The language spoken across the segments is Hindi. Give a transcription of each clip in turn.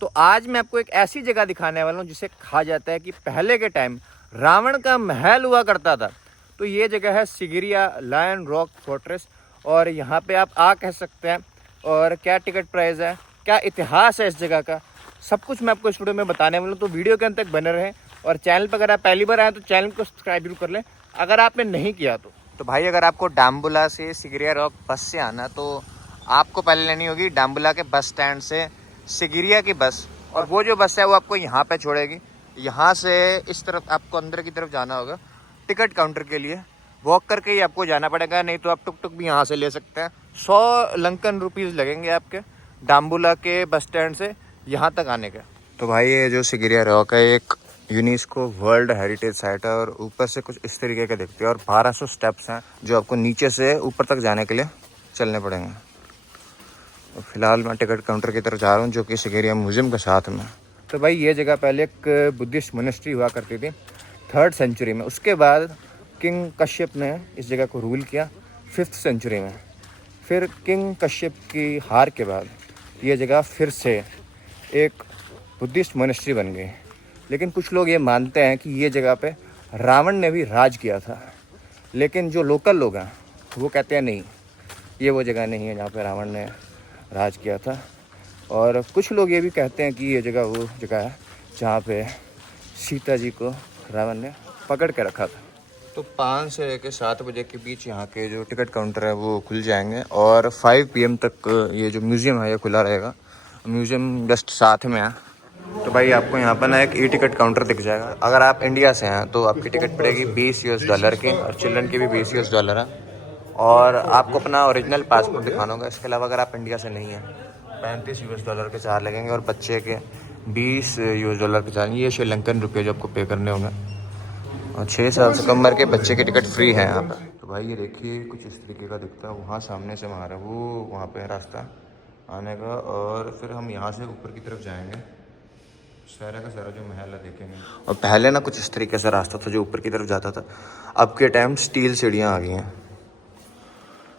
तो आज मैं आपको एक ऐसी जगह दिखाने वाला हूँ जिसे कहा जाता है कि पहले के टाइम रावण का महल हुआ करता था। तो ये जगह है सिगिरिया लायन रॉक फोर्ट्रेस, और यहाँ पे आप आ कह सकते हैं। और क्या टिकट प्राइस है, क्या इतिहास है इस जगह का, सब कुछ मैं आपको इस वीडियो में बताने वाला हूँ। तो वीडियो के अंत तक बने रहें, और चैनल पर अगर आप पहली बार आए तो चैनल को सब्सक्राइब जरूर कर लें अगर आपने नहीं किया तो भाई अगर आपको डाम्बुला से सिगिरिया रॉक बस से आना तो आपको पहले लेनी होगी डाम्बुला के बस स्टैंड से सिगिरिया की बस, और वो जो बस है वो आपको यहाँ पे छोड़ेगी। यहाँ से इस तरफ आपको अंदर की तरफ जाना होगा टिकट काउंटर के लिए, वॉक करके ही आपको जाना पड़ेगा, नहीं तो आप टुक टुक भी यहाँ से ले सकते हैं। 100 लंकन रुपीज़ लगेंगे आपके डाम्बुला के बस स्टैंड से यहाँ तक आने के। तो भाई ये जो सिगिरिया रॉक है एक यूनेस्को वर्ल्ड हेरिटेज साइट है, और ऊपर से कुछ इस तरीके का दिखते हैं, और 1200 स्टेप्स हैं जो आपको नीचे से ऊपर तक जाने के लिए चलने पड़ेंगे। तो फिलहाल मैं टिकट काउंटर की तरफ जा रहा हूँ जो कि सिगिरिया म्यूजियम के साथ में। तो भाई ये जगह पहले एक बुद्धिस्ट मोनेस्ट्री हुआ करती थी 3rd सेंचुरी में। उसके बाद किंग कश्यप ने इस जगह को रूल किया 5th सेंचुरी में। फिर किंग कश्यप की हार के बाद ये जगह फिर से एक बुद्धिस्ट मोनेस्ट्री बन गई। लेकिन कुछ लोग ये मानते हैं कि ये जगह पे रावण ने भी राज किया था, लेकिन जो लोकल लोग हैं वो कहते हैं नहीं, ये वो जगह नहीं है जहाँ पे रावण ने राज किया था। और कुछ लोग ये भी कहते हैं कि ये जगह वो जगह है जहाँ पे सीता जी को रावण ने पकड़ के रखा था। तो 5 से लेकर 7 बजे के बीच यहाँ के जो टिकट काउंटर है वो खुल जाएंगे, और 5 PM तक ये जो म्यूज़ियम है ये खुला रहेगा। म्यूज़ियम जस्ट साथ में है। तो भाई आपको यहाँ पर ना एक ई-टिकट काउंटर दिख जाएगा। अगर आप इंडिया से हैं तो आपकी टिकट पड़ेगी $20 की, और चिल्ड्रन की भी $20 है। और आपको अपना ओरिजिनल पासपोर्ट दिखाना होगा। इसके अलावा अगर आप इंडिया से नहीं हैं $35 के चार्ज लगेंगे, और बच्चे के $20 के चार्ज। ये श्रीलंकन रुपये जो आपको पे करने होंगे, और 6 साल से कम उम्र के बच्चे की टिकट फ्री है यहाँ पर। तो भाई ये देखिए कुछ इस तरीके का दिखता है। वहाँ सामने से हमारा वो वहाँ पे है रास्ता आने का, और फिर हम यहाँ से ऊपर की तरफ जाएंगे, सारा का सारा जो महल है देखेंगे। और पहले ना कुछ इस तरीके से रास्ता था जो ऊपर की तरफ जाता था, अब के टाइम स्टील सीढ़ियाँ आ गई हैं।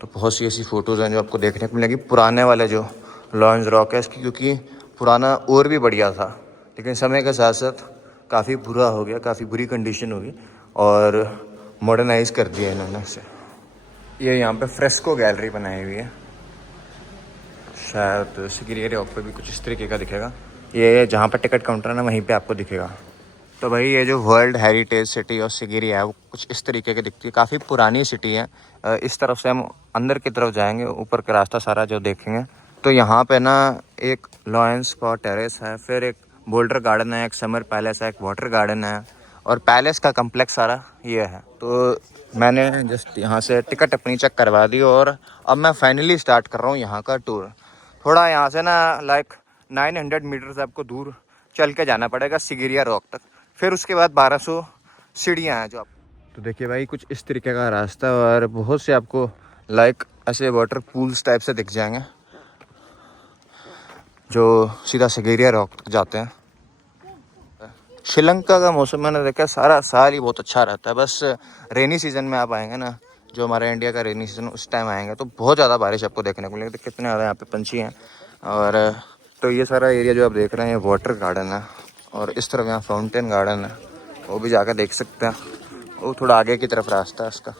तो बहुत सी ऐसी फ़ोटोज़ हैं जो आपको देखने को मिलेगी पुराने वाले जो लॉयंस रॉक है इसकी, क्योंकि पुराना और भी बढ़िया था, लेकिन समय के साथ साथ काफ़ी बुरा हो गया, काफ़ी बुरी कंडीशन होगी, और मॉडर्नाइज कर दिया इन्होंने इसे। ये यहाँ पे फ्रेस्को गैलरी बनाई हुई है, शायद सिगिरिया रॉक पे भी कुछ इस तरीके का दिखेगा। ये जहाँ पर टिकट काउंटर है ना वहीं पे आपको दिखेगा। तो भाई ये जो वर्ल्ड हेरिटेज सिटी और सिगिरिया है वो कुछ इस तरीके की दिखती है, काफ़ी पुरानी सिटी है। इस तरफ से हम अंदर की तरफ जाएंगे, ऊपर का रास्ता सारा जो देखेंगे। तो यहाँ पे ना एक लॉयंस का टेरेस है, फिर एक बोल्डर गार्डन है, एक समर पैलेस है, एक वाटर गार्डन है, और पैलेस का कम्प्लेक्स सारा ये है। तो मैंने जस्ट यहाँ से टिकट अपनी चेक करवा दी, और अब मैं फाइनली स्टार्ट कर रहा हूँ यहाँ का टूर। थोड़ा यहाँ से ना लाइक 900 मीटर्स आपको दूर चल के जाना पड़ेगा सिगिरिया रॉक तक, फिर उसके बाद 1200 सीढ़ियाँ हैं जो आप। तो देखिए भाई कुछ इस तरीके का रास्ता, और बहुत से आपको लाइक ऐसे वाटर पूल्स टाइप से दिख जाएंगे जो सीधा सिगिरिया रॉक तक जाते हैं। श्रीलंका का मौसम मैंने देखा सारा साल ही बहुत अच्छा रहता है, बस रेनी सीज़न में आप आएंगे ना, जो हमारे इंडिया का रेनी सीज़न उस टाइम आएंगे तो बहुत ज़्यादा बारिश आपको देखने को मिलेगी। तो कितने ज़्यादा यहाँ पे पंछी हैं। और तो ये सारा एरिया जो आप देख रहे हैं ये वाटर गार्डन है, और इस तरफ यहाँ फाउंटेन गार्डन है, वो भी जाकर देख सकते हैं। वो थोड़ा आगे की तरफ रास्ता है इसका।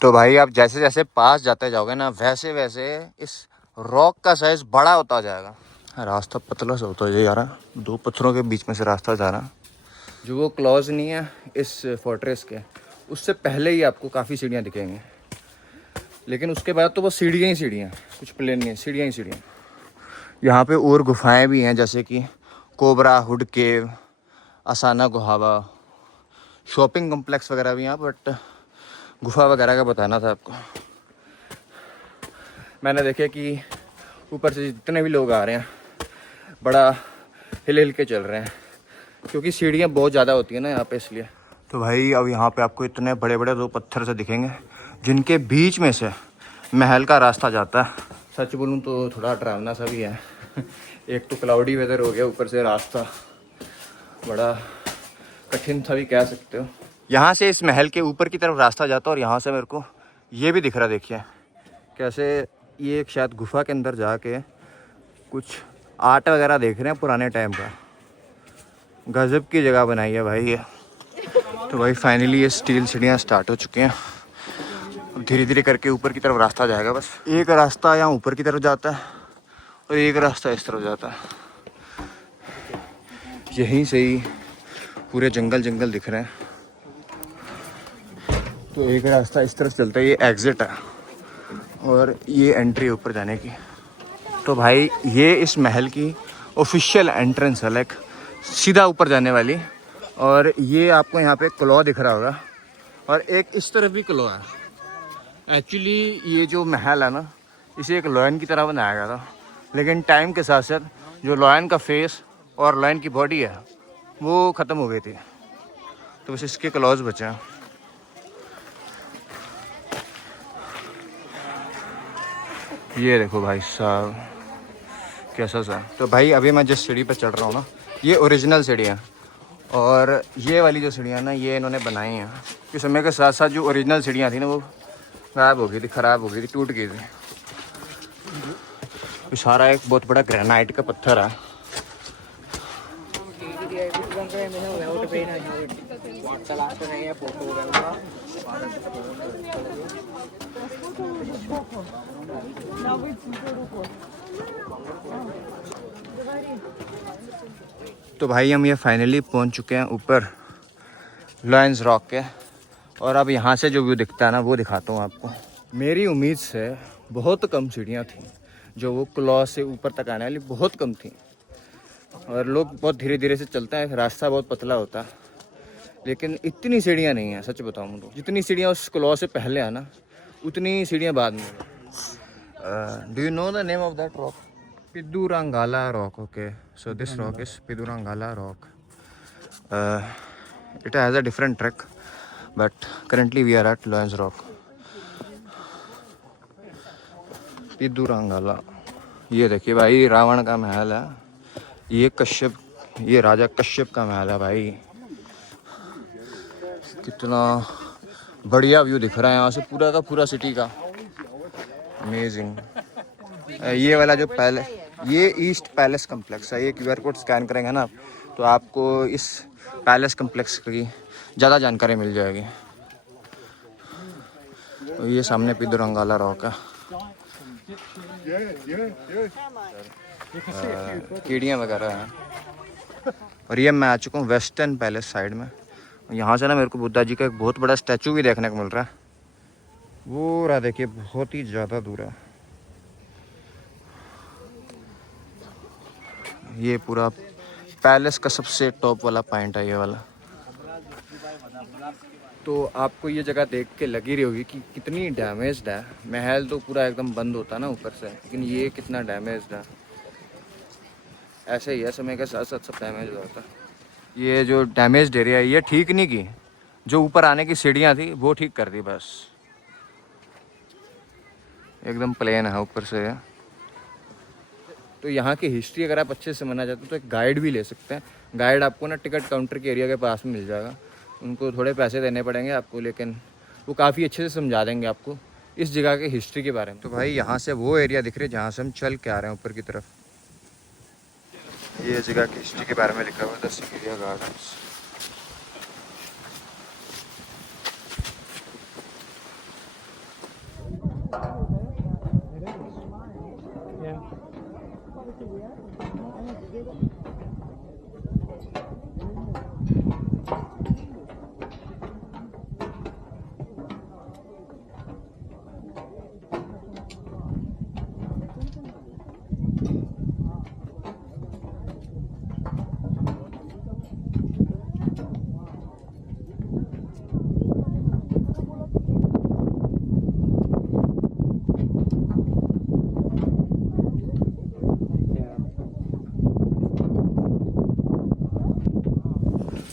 तो भाई आप जैसे जैसे पास जाते जाओगे ना वैसे वैसे इस रॉक का साइज़ बड़ा होता जाएगा। रास्ता पतला सा होता जा रहा है, 2 पत्थरों के बीच में से रास्ता जा रहा है। जो वो क्लॉज नहीं है इस फोर्ट्रेस के, उससे पहले ही आपको काफ़ी सीढ़ियाँ दिखेंगी, लेकिन उसके बाद तो बस सीढ़ियाँ ही सीढ़ियाँ, कुछ प्लेन नहीं है, सीढ़ियाँ ही सीढ़ियाँ। यहाँ पे और गुफाएं भी हैं, जैसे कि कोबरा हुड केव, असाना गुहावा, शॉपिंग कॉम्प्लेक्स वगैरह भी हैं, बट गुफा वगैरह का बताना था आपको। मैंने देखा कि ऊपर से जितने भी लोग आ रहे हैं बड़ा हिल हिल के चल रहे हैं, क्योंकि सीढ़ियाँ बहुत ज़्यादा होती है ना यहाँ पे, इसलिए। तो भाई अब यहाँ पे आपको इतने बड़े बड़े 2 पत्थर से दिखेंगे जिनके बीच में से महल का रास्ता जाता है। सच बोलूँ तो थोड़ा डरावना सा भी है। एक तो क्लाउडी वेदर हो गया, ऊपर से रास्ता बड़ा कठिन था भी कह सकते हो। यहाँ से इस महल के ऊपर की तरफ रास्ता जाता है, और यहाँ से मेरे को ये भी दिख रहा, देखिए कैसे ये एक शायद गुफा के अंदर जाके कुछ आर्ट वगैरह देख रहे हैं पुराने टाइम का। गजब की जगह बनाई है भाई ये। तो भाई फाइनली ये स्टील सीढ़ियाँ स्टार्ट हो चुकी हैं। अब धीरे धीरे करके ऊपर की तरफ रास्ता जाएगा। बस एक रास्ता यहाँ ऊपर की तरफ जाता है और एक रास्ता इस तरफ जाता है। यहीं से ही पूरे जंगल जंगल दिख रहे हैं। तो एक रास्ता इस तरफ चलता है, ये एग्ज़िट है और ये एंट्री ऊपर जाने की। तो भाई ये इस महल की ऑफिशियल एंट्रेंस है, लाइक सीधा ऊपर जाने वाली। और ये आपको यहाँ पे क्लॉ दिख रहा होगा और एक इस तरफ भी क्लॉ है। एक्चुअली ये जो महल है ना, इसे एक लॉयन की तरह बनाया गया था, लेकिन टाइम के साथ साथ जो लॉयन का फेस और लॉयन की बॉडी है वो ख़त्म हो गई थी, तो बस इसके क्लॉज बचे हैं। ये देखो भाई साहब कैसा सा। तो भाई अभी मैं जिस सीढ़ी पर चढ़ रहा हूँ ना, ये ओरिजिनल सीढ़ी है और ये वाली जो सीढ़ियाँ ना ये इन्होंने बनाई हैं कि समय के साथ साथ जो ओरिजिनल सीढ़ियाँ थी ना वो गायब हो गई थी, ख़राब हो गई थी, टूट गई थी। ये सारा एक बहुत बड़ा ग्रेनाइट का पत्थर है। तो भाई हम ये फाइनली पहुंच चुके हैं ऊपर लॉयंस रॉक के। और अब यहाँ से जो व्यू दिखता है ना वो दिखाता हूँ आपको। मेरी उम्मीद से बहुत कम सीढ़ियाँ थी जो वो क्लॉ से ऊपर तक आने वाली, बहुत कम थी। और लोग बहुत धीरे धीरे से चलते हैं, रास्ता बहुत पतला होता है, लेकिन इतनी सीढ़ियाँ नहीं हैं। सच बताऊँ तो जितनी सीढ़ियाँ उस क्लॉ से पहले है ना, उतनी सीढ़ियाँ बाद में। Do you know the name of that rock? Pidurangala rock. Okay, so this rock is Pidurangala rock. It has a different trek, but currently we are at Loyans Rock. पिदुरंगाला। ये देखिए भाई रावण का महल है। ये राजा कश्यप का महल है भाई। कितना बढ़िया व्यू दिख रहा है यहाँ से पूरा का पूरा सिटी का। अमेजिंग। ये वाला जो पैलेस, ये ईस्ट पैलेस कम्प्लेक्स है। ये QR कोड स्कैन करेंगे ना तो आपको इस पैलेस कम्प्लेक्स की ज़्यादा जानकारी मिल जाएगी। तो ये सामने पिदुरंगाला रॉक है। कीड़ियाँ वगैरह हैं। और ये मैं आ चुका हूँ वेस्टर्न पैलेस साइड में। यहाँ से ना मेरे को बुद्धा जी का एक बहुत बड़ा स्टैचू भी देखने को मिल रहा है। वो रहा देखिए, बहुत ही ज़्यादा दूर है। ये पूरा पैलेस का सबसे टॉप वाला पॉइंट है ये वाला। तो आपको ये जगह देख के लग ही रही होगी कि कितनी डैमेज्ड है। महल तो पूरा एकदम बंद होता है ना ऊपर से, लेकिन ये कितना डैमेज्ड है। ऐसे ही है, समय के साथ साथ सब डैमेज होता है। ये जो डैमेज्ड एरिया है ये ठीक नहीं की, जो ऊपर आने की सीढ़ियाँ थी वो ठीक कर दी। बस एकदम प्लेन है ऊपर से। तो यहाँ की हिस्ट्री अगर आप अच्छे से मानना चाहते हो तो एक गाइड भी ले सकते हैं। गाइड आपको ना टिकट काउंटर के एरिया के पास में मिल जाएगा। उनको थोड़े पैसे देने पड़ेंगे आपको, लेकिन वो काफ़ी अच्छे से समझा देंगे आपको इस जगह के हिस्ट्री के बारे में। तो भाई यहाँ से वो एरिया दिख रही है जहाँ से हम चल के आ रहे हैं ऊपर की तरफ। ये जगह की हिस्ट्री के बारे में लिखा हुआ है, द सिकिरिया गार्डन्स।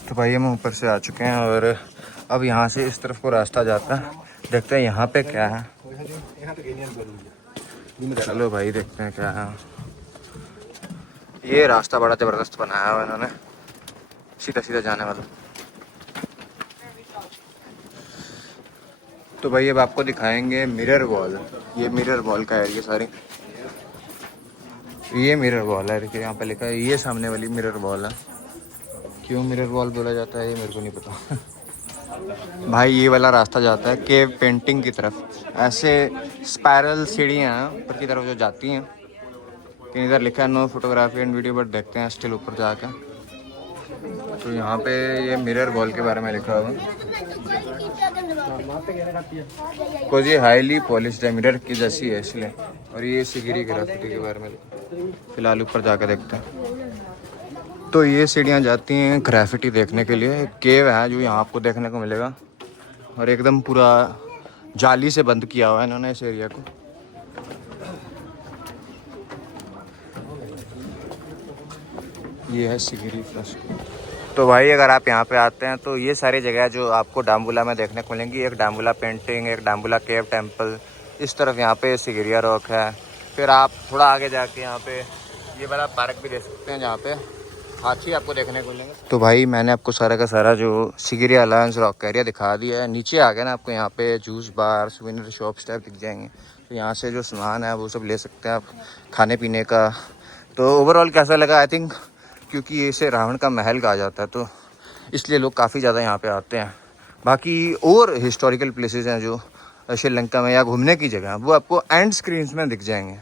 भाई हम ऊपर से आ चुके हैं और अब यहाँ से इस तरफ को रास्ता जाता है। देखते हैं यहाँ पे क्या है। चलो भाई देखते हैं क्या है। ये रास्ता बड़ा ज़बरदस्त बनाया हुआ इन्होंने, सीधा सीधा जाने वाला। तो भाई अब आपको दिखाएंगे मिरर वॉल। ये मिरर वॉल का एरिया सारी। ये मिरर वॉल है, देखिए यहाँ पे लिखा है, ये सामने वाली मिरर वॉल है। क्यों मिरर वॉल बोला जाता है ये मेरे को नहीं पता। भाई ये वाला रास्ता जाता है केव पेंटिंग की तरफ। ऐसे स्पायरल सीढ़ियाँ हैं ऊपर की तरफ जो जाती हैं। लेकिन इधर लिखा है no photography and video, but देखते हैं स्टिल ऊपर जाकर। तो यहाँ पे ये मिरर वॉल के बारे में लिखा हुआ है, कुछ ये हाईली पॉलिश्ड है, मिरर की जैसी है इसलिए। और ये सिगिरी ग्राफिटी के बारे में लिखा। फिलहाल ऊपर जाकर देखते हैं। तो ये सीढ़ियाँ जाती हैं ग्राफिटी देखने के लिए। केव है जो यहाँ आपको देखने को मिलेगा, और एकदम पूरा जाली से बंद किया हुआ है इन्होंने इस एरिया को। ये है सिगिरी फ्रेस्को। तो भाई अगर आप यहाँ पे आते हैं तो ये सारी जगह जो आपको डाम्बुला में देखने को मिलेंगी, एक डाम्बुला पेंटिंग, एक डाम्बुला केव टेम्पल, इस तरफ यहाँ पे सिगिरिया रॉक है। फिर आप थोड़ा आगे जाके यहाँ पे ये वाला पार्क भी देख सकते हैं जहाँ पे हाथी आपको देखने को मिलेंगे। तो भाई मैंने आपको सारा का सारा जो सिगिरिया लायंस रॉक एरिया दिखा दिया है। नीचे आ गया ना, आपको यहाँ पे जूस बार, सुवेनियर शॉप्स टाइप दिख जाएंगे। तो यहाँ से जो सामान है वो सब ले सकते हैं आप, खाने पीने का। तो ओवरऑल कैसा लगा? आई थिंक क्योंकि इसे रावण का महल कहा जाता है तो इसलिए लोग काफ़ी ज़्यादा यहाँ पे आते हैं। बाकी और हिस्टोरिकल प्लेसेस हैं जो श्रीलंका में या घूमने की जगह, वो आपको एंड स्क्रीन्स में दिख जाएंगे।